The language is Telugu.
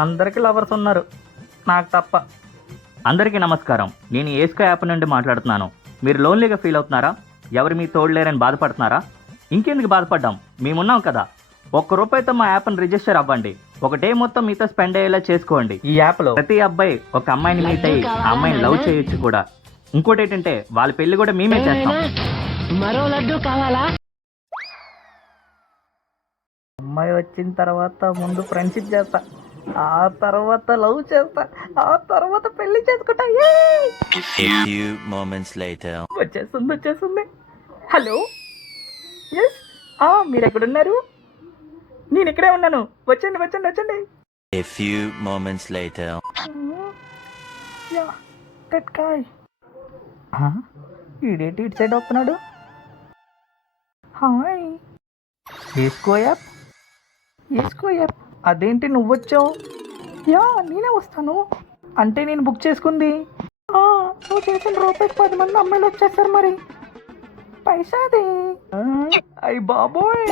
అందరికి లవర్స్ ఉన్నారు, నాకు తప్ప. అందరికీ నమస్కారం. నేను ఏస్కో యాప్ నుండి మాట్లాడుతున్నాను. మీరు లోన్లీగా ఫీల్ అవుతున్నారా? ఎవరు మీ తోడు లేరని బాధపడుతున్నారా? ఇంకెందుకు బాధపడ్డాం, మేమున్నాం కదా. ₹1 మా యాప్ని రిజిస్టర్ అవ్వండి. ఒక డే మొత్తం మీతో స్పెండ్ అయ్యేలా చేసుకోండి. ఈ యాప్లో ప్రతి అబ్బాయి ఒక అమ్మాయిని మీట్ అయ్యి ఆ అమ్మాయిని లవ్ చేయొచ్చు కూడా. ఇంకోటి ఏంటంటే వాళ్ళ పెళ్లి కూడా మేమే చేస్తాం. మరో లడ్డు కావాలా? అమ్మాయి వచ్చిన తర్వాత ముందు ఫ్రెండ్షిప్ చేస్తా, ఆ తర్వాత లవ్ చేస్తా, ఆ తర్వాత పెళ్లి చేసుకుంటా. వచ్చేస్తుంది. హలో, ఎస్, మీరు ఎక్కడున్నారు? నేను ఇక్కడే ఉన్నాను. వచ్చండి. A few moments later. ఈడేటి ఇటు సైడ్ వస్తున్నాడు. హాయ్, ఏస్కో యాప్. అదేంటి నువ్వు వచ్చావు? నేనే వస్తాను. అంటే నేను బుక్ చేసుకుంది. నువ్వు చేసిన రూపాయికి 10 మంది అమ్మాయిలు వచ్చేస్తారు. మరి పైసాది. అయ్య బాబోయ్,